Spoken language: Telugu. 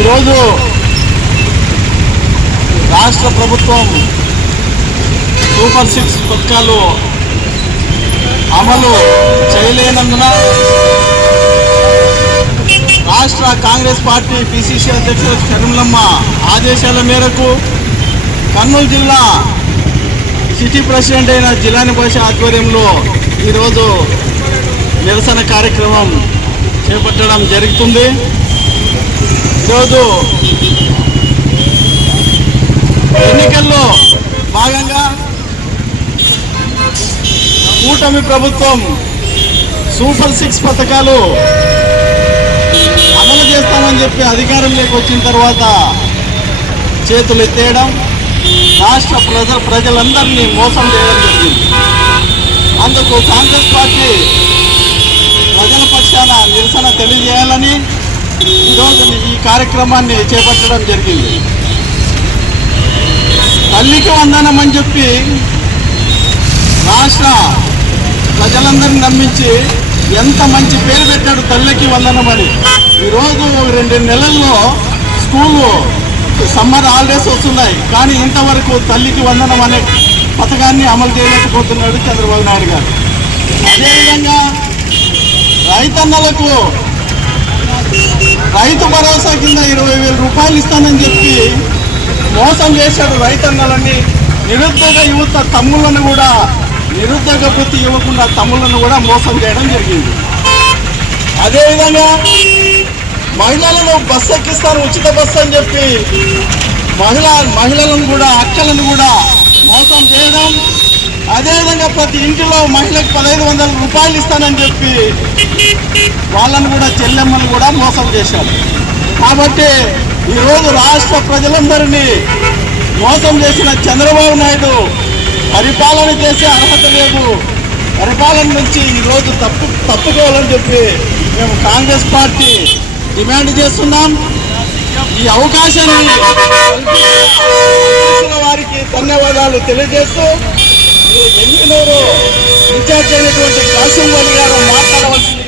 ఈరోజు రాష్ట్ర ప్రభుత్వం సూపర్ సిక్స్ పథకాలు అమలు చేయలేనందున రాష్ట్ర కాంగ్రెస్ పార్టీ పిసిసి అధ్యక్షుడు షర్మిలమ్మ ఆదేశాల మేరకు కర్నూలు జిల్లా సిటీ ప్రెసిడెంట్ అయిన జిల్లాని భాష ఆధ్వర్యంలో ఈరోజు నిరసన కార్యక్రమం చేపట్టడం జరుగుతుంది. ఈరోజు ఎన్నికల్లో భాగంగా కూటమి ప్రభుత్వం సూపర్ సిక్స్ పథకాలు అమలు చేస్తామని చెప్పి అధికారంలోకి వచ్చిన తర్వాత చేతులు ఎత్తేయడం రాష్ట్ర ప్రజ ప్రజలందరినీ మోసం చేయడం జరిగింది. అందుకు కాంగ్రెస్ పార్టీ ప్రజల పక్షాన నిరసన తెలియజేయాలని ఈరోజు ఈ కార్యక్రమాన్ని చేపట్టడం జరిగింది. తల్లికి వందనం అని చెప్పి రాష్ట్ర ప్రజలందరినీ నమ్మించి ఎంత మంచి పేరు పెట్టాడు తల్లికి వందనం అని. ఈరోజు రెండు నెలల్లో స్కూలు సమ్మర్ హాలిడేస్ వస్తున్నాయి. కానీ ఇంతవరకు తల్లికి వందనం అనే పథకాన్ని అమలు చేయలేకపోతున్నాడు చంద్రబాబు నాయుడు గారు. అదేవిధంగా రైతన్నలకు రైతు భరోసా కింద ఇరవై వేల రూపాయలు ఇస్తానని చెప్పి మోసం చేశాడు రైతన్నలని నిరుద్యోగ యువత తమ్ములను కూడా నిరుద్యోగ వృత్తి ఇవ్వకుండా తమ్ములను కూడా మోసం చేయడం జరిగింది. అదేవిధంగా మహిళలను బస్సు ఎక్కిస్తాను ఉచిత బస్సు అని చెప్పి మహిళ మహిళలను కూడా అక్కలను కూడా మోసం చేయడం. అదేవిధంగా ప్రతి ఇంటిలో మహిళకు పదహైదు వందల రూపాయలు ఇస్తానని చెప్పి వాళ్ళను కూడా చెల్లెమ్మను కూడా మోసం చేశారు. కాబట్టి ఈరోజు రాష్ట్ర ప్రజలందరినీ మోసం చేసిన చంద్రబాబు నాయుడు పరిపాలన చేసే అర్హత లేదు. పరిపాలన నుంచి ఈరోజు తప్పు తప్పుకోవాలని చెప్పి మేము కాంగ్రెస్ పార్టీ డిమాండ్ చేస్తున్నాం. ఈ అవకాశాన్ని వారికి ధన్యవాదాలు తెలియజేస్తూ ఎన్నికలో ఇన్ఛార్జ్ అయినటువంటి కాసిం గారు మాట్లాడవలసింది